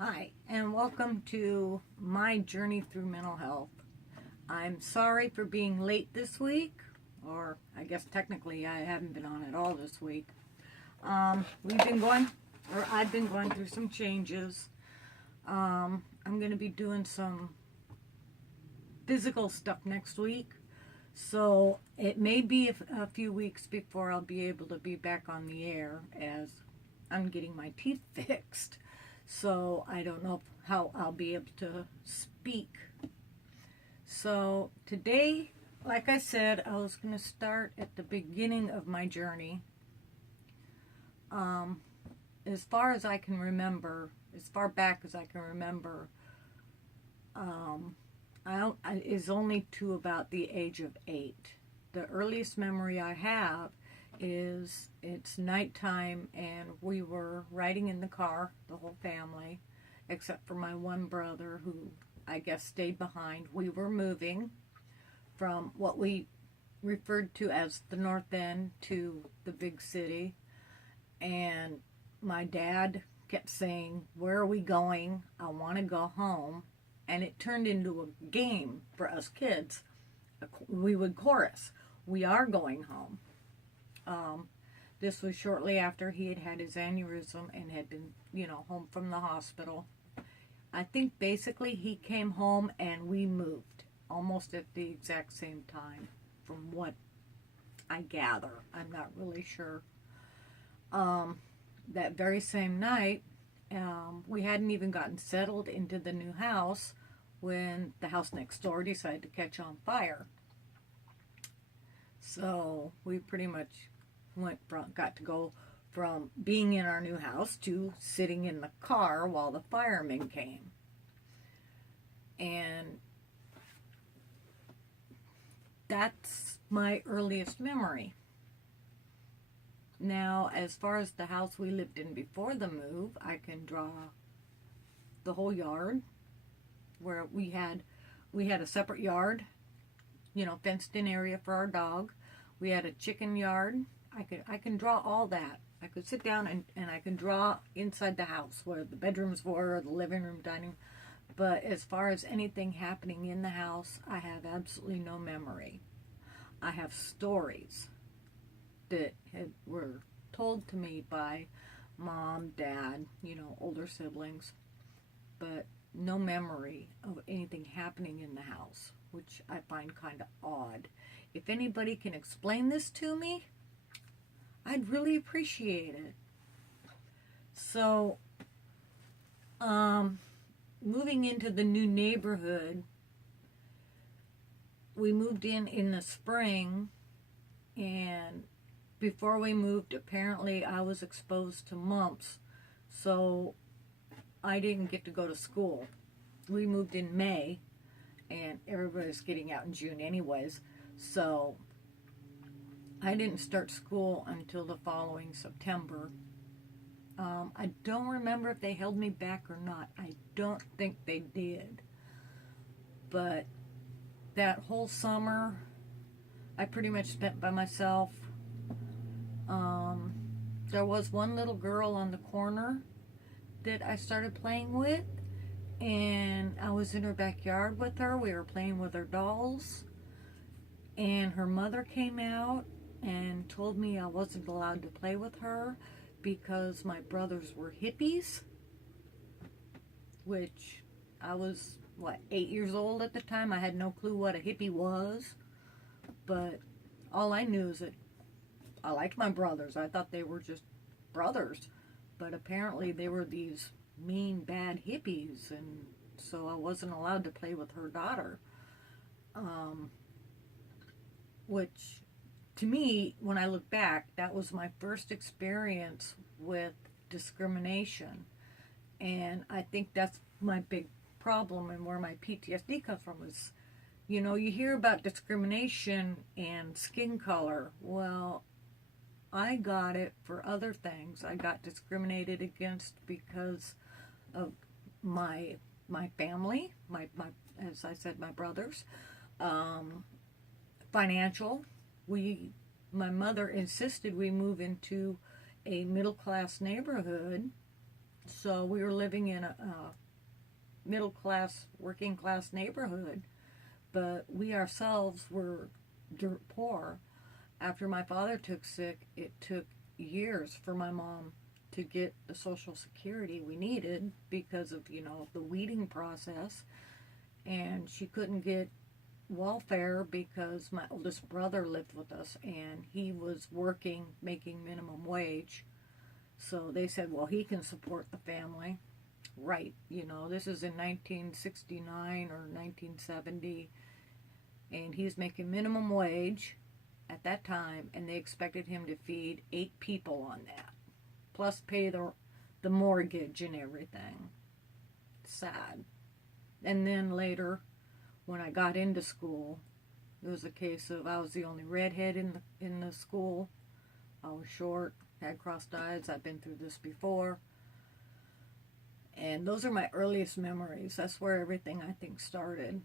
Hi, and welcome to my journey through mental health. I'm sorry for being late this week, or I guess technically I haven't been on at all this week. I've been going through some changes. I'm going to be doing some physical stuff next week, so it may be a few weeks before I'll be able to be back on the air as I'm getting my teeth fixed. So I don't know how I'll be able to speak. So today, like I said, I was going to start at the beginning of my journey. As far as I can remember, as far back as I can remember, is only to about the age of 8. The earliest memory I have is it's nighttime and we were riding in the car, the whole family, except for my one brother who I guess stayed behind. We were moving from what we referred to as the North End to the big city, and my dad kept saying, "Where are we going? I want to go home." And it turned into a game for us kids. We would chorus, "We are going home." This was shortly after he had had his aneurysm and had been, home from the hospital. I think basically he came home and we moved almost at the exact same time, from what I gather. I'm not really sure. That very same night, we hadn't even gotten settled into the new house when the house next door decided to catch on fire. So we pretty much got to go from being in our new house to sitting in the car while the firemen came. And that's my earliest memory. Now, as far as the house we lived in before the move, I can draw the whole yard where we had a separate yard, fenced in area for our dog. We had a chicken yard. I can draw all that. I could sit down and I can draw inside the house where the bedrooms were, the living room, dining room. But as far as anything happening in the house, I have absolutely no memory. I have stories that were told to me by mom, dad, older siblings, but no memory of anything happening in the house, which I find kind of odd. If anybody can explain this to me, I'd really appreciate it. So, moving into the new neighborhood, we moved in the spring, and before we moved, apparently I was exposed to mumps, so I didn't get to go to school. We moved in May, and everybody's getting out in June anyways, so I didn't start school until the following September. I don't remember if they held me back or not. I don't think they did. But that whole summer, I pretty much spent by myself. There was one little girl on the corner that I started playing with, and I was in her backyard with her. We were playing with her dolls, and her mother came out and told me I wasn't allowed to play with her because my brothers were hippies, which I was, 8 years old at the time. I had no clue what a hippie was, but all I knew is that I liked my brothers. I thought they were just brothers, but apparently they were these mean, bad hippies, and so I wasn't allowed to play with her daughter, which, to me, when I look back, that was my first experience with discrimination, and I think that's my big problem and where my PTSD comes from is, you hear about discrimination and skin color. Well, I got it for other things. I got discriminated against because of my family, my as I said, my brothers, financial. My mother insisted we move into a middle class neighborhood, So we were living in a middle class, working class neighborhood, but we ourselves were dirt poor. After my father took sick, it took years for my mom to get the Social Security we needed because of, the weeding process. And she couldn't get welfare because my oldest brother lived with us and he was working, making minimum wage. So they said, well, he can support the family. Right, this is in 1969 or 1970, and he's making minimum wage at that time, and they expected him to feed 8 people on that, plus pay the mortgage and everything. Sad. And then later, when I got into school, it was a case of I was the only redhead in the school. I was short, had crossed eyes. I've been through this before. And those are my earliest memories. That's where everything, I think, started.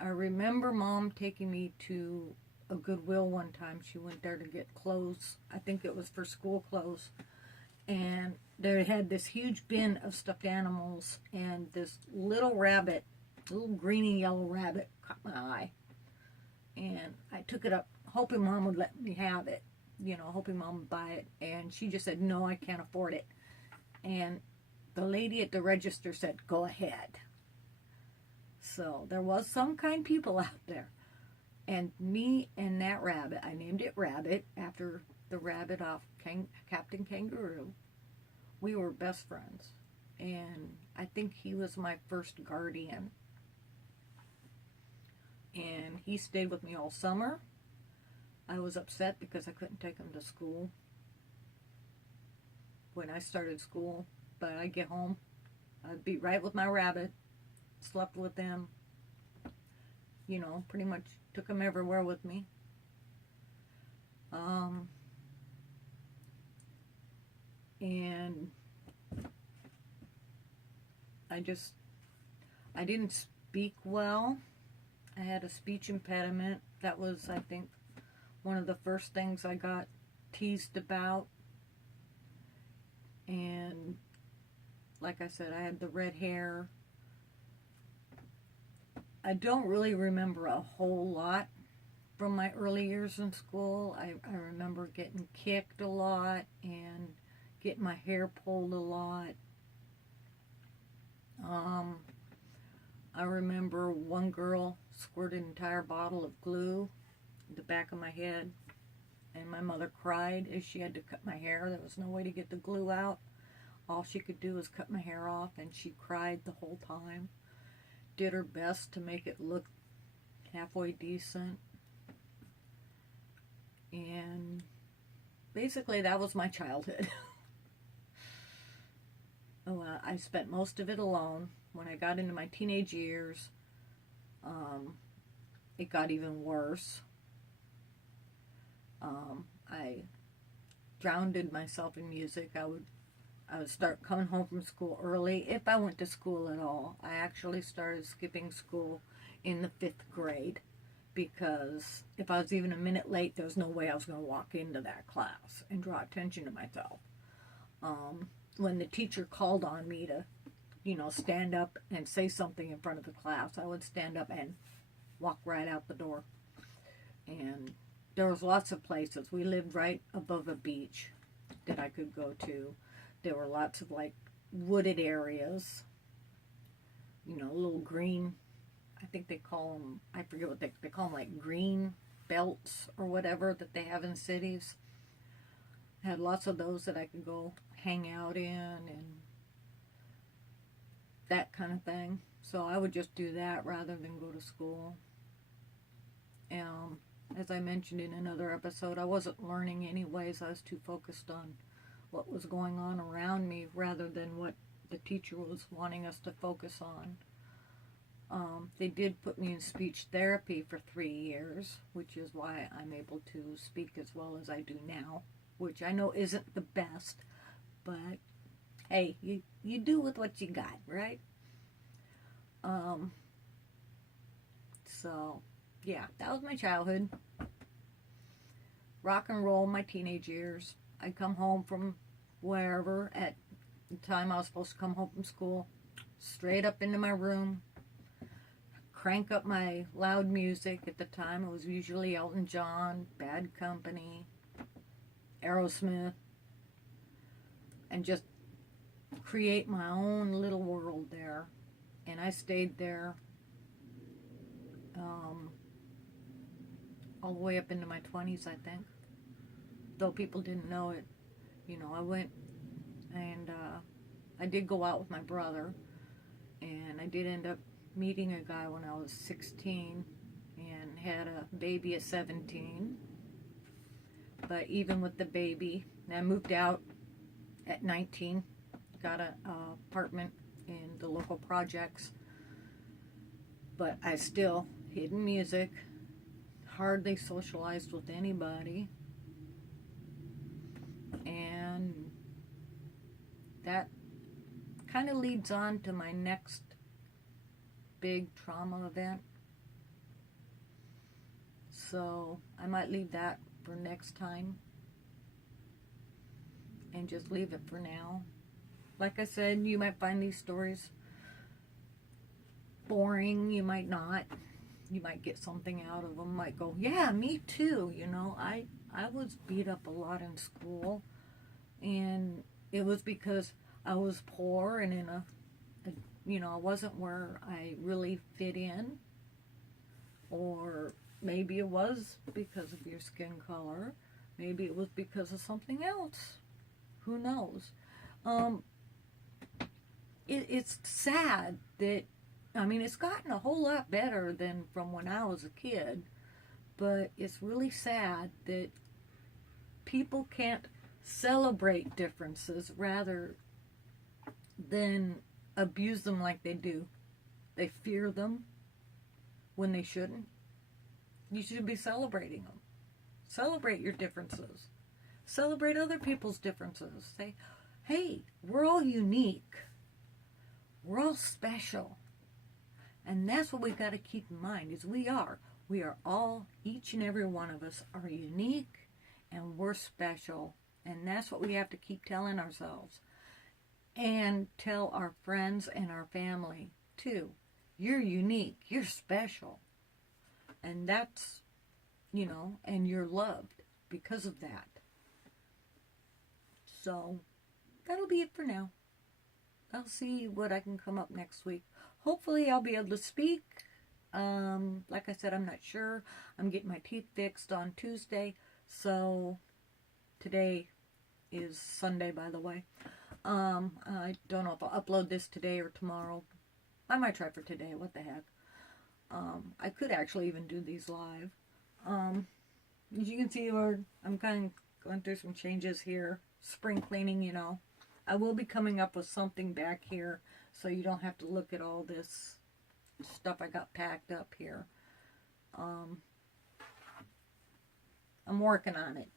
I remember Mom taking me to a Goodwill one time. She went there to get clothes. I think it was for school clothes. And they had this huge bin of stuffed animals. And this little rabbit, little greeny yellow rabbit, caught my eye. And I took it up, hoping Mom would let me have it. Hoping Mom would buy it. And she just said, no, I can't afford it. And the lady at the register said, go ahead. So there was some kind people out there. And me and that rabbit, I named it Rabbit after the rabbit off Captain Kangaroo. We were best friends. And I think he was my first guardian. And he stayed with me all summer. I was upset because I couldn't take him to school when I started school, but I'd get home, I'd be right with my rabbit, slept with him, pretty much took him everywhere with me. And I didn't speak well. I had a speech impediment. That was, I think, one of the first things I got teased about. And like I said, I had the red hair. I don't really remember a whole lot from my early years in school. I remember getting kicked a lot and getting my hair pulled a lot. I remember one girl squirted an entire bottle of glue in the back of my head. And my mother cried as she had to cut my hair. There was no way to get the glue out. All she could do was cut my hair off, and she cried the whole time. Did her best to make it look halfway decent. And basically that was my childhood. I spent most of it alone. When I got into my teenage years, it got even worse. I drowned myself in music. I would start coming home from school early, if I went to school at all. I actually started skipping school in the 5th grade because if I was even a minute late, there was no way I was going to walk into that class and draw attention to myself. When the teacher called on me to, stand up and say something in front of the class, I would stand up and walk right out the door. And there was lots of places. We lived right above a beach that I could go to. There were lots of wooded areas, little green, I think they call them, I forget what they call them, green belts or whatever that they have in cities. I had lots of those that I could go hang out in and that kind of thing. So I would just do that rather than go to school. As I mentioned in another episode, I wasn't learning anyways. I was too focused on what was going on around me rather than what the teacher was wanting us to focus on. They did put me in speech therapy for 3 years, which is why I'm able to speak as well as I do now, which I know isn't the best, but hey, you do with what you got, right? So, yeah, that was my childhood. Rock and roll my teenage years. I'd come home from wherever at the time I was supposed to come home from school, straight up into my room, crank up my loud music. At the time, it was usually Elton John, Bad Company, Aerosmith, and just create my own little world there. And I stayed there all the way up into my 20s, I think. Though people didn't know it. I went and I did go out with my brother, and I did end up meeting a guy when I was 16 and had a baby at 17. But even with the baby, I moved out at 19, got an apartment in the local projects, but I still hid in music, hardly socialized with anybody, and that kind of leads on to my next big trauma event. So I might leave that for next time and just leave it for now. Like I said, you might find these stories boring, you might not. You might get something out of them, might go, yeah, me too. I was beat up a lot in school, and it was because I was poor and in I wasn't where I really fit in, or maybe it was because of your skin color, maybe it was because of something else. Who knows? It's sad that, it's gotten a whole lot better than from when I was a kid, but it's really sad that people can't celebrate differences rather than abuse them like they do. They fear them when they shouldn't. You should be celebrating them. Celebrate your differences. Celebrate other people's differences. Say, hey, we're all unique. We're all special. And that's what we've got to keep in mind, is we are. We are all, each and every one of us are unique, and we're special. And that's what we have to keep telling ourselves. And tell our friends and our family, too. You're unique. You're special. And that's, and you're loved because of that. So, that'll be it for now. I'll see what I can come up next week. Hopefully I'll be able to speak. Like I said, I'm not sure. I'm getting my teeth fixed on Tuesday. So, today is Sunday, by the way. I don't know if I'll upload this today or tomorrow. I might try for today. What the heck. I could actually even do these live. As you can see, I'm kind of going through some changes here. Spring cleaning, I will be coming up with something back here so you don't have to look at all this stuff I got packed up here. I'm working on it.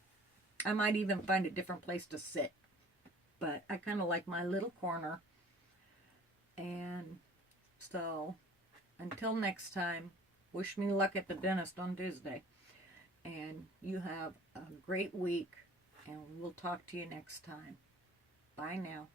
I might even find a different place to sit. But I kind of like my little corner. And so, until next time, wish me luck at the dentist on Tuesday. And you have a great week. And we'll talk to you next time. Bye now.